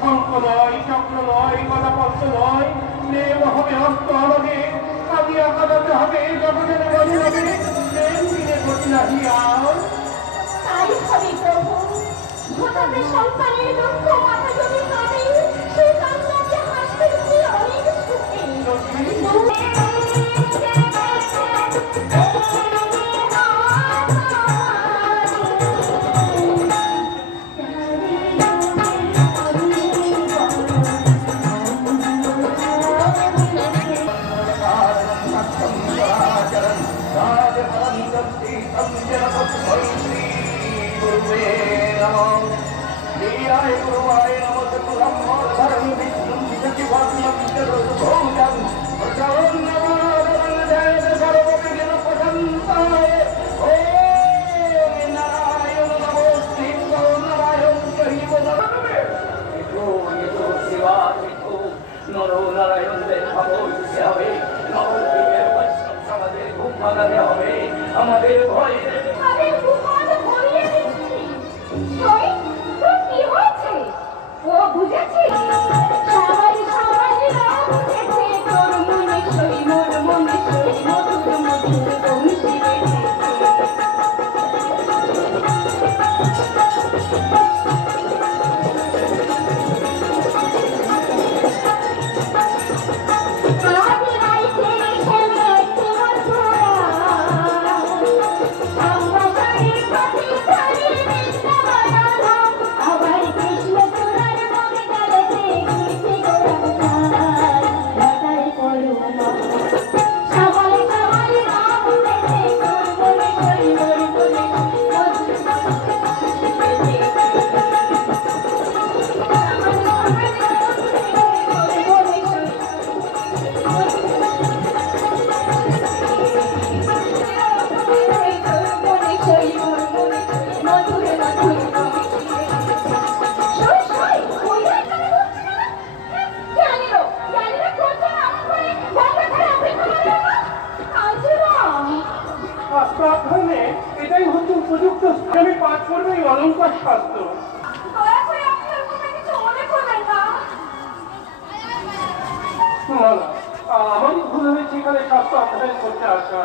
শঙ্খ নয়, চক্র নয়, গদাপদ্ম নয়, প্রেম হবে হস্ত হবে, কাঁদিয়া কাঁদাতে হবে, জগতের বাড়ি হবে, প্রেম দিনে গতি নাহিয়া। তাই হবে প্রভু, ভোটাতে সন্তানের দুঃখ মাথা যদি কাঁদে, সেই কান্নাকে হাসতে দিতে অনেক সুখে। আমাদের ভয় ও বুঝেছি সবাই সবাই বুঝেছে তোর মনে সই মোর মনে সই মধুর মধুর বংশী এটাই হচ্ছে উপযুক্ত। আমি 5 পড়বে অলঙ্কার শাস্ত্র। আমারই ভুল হয়েছে এখানে শাস্ত্র অধ্যয়ন করতে আসা।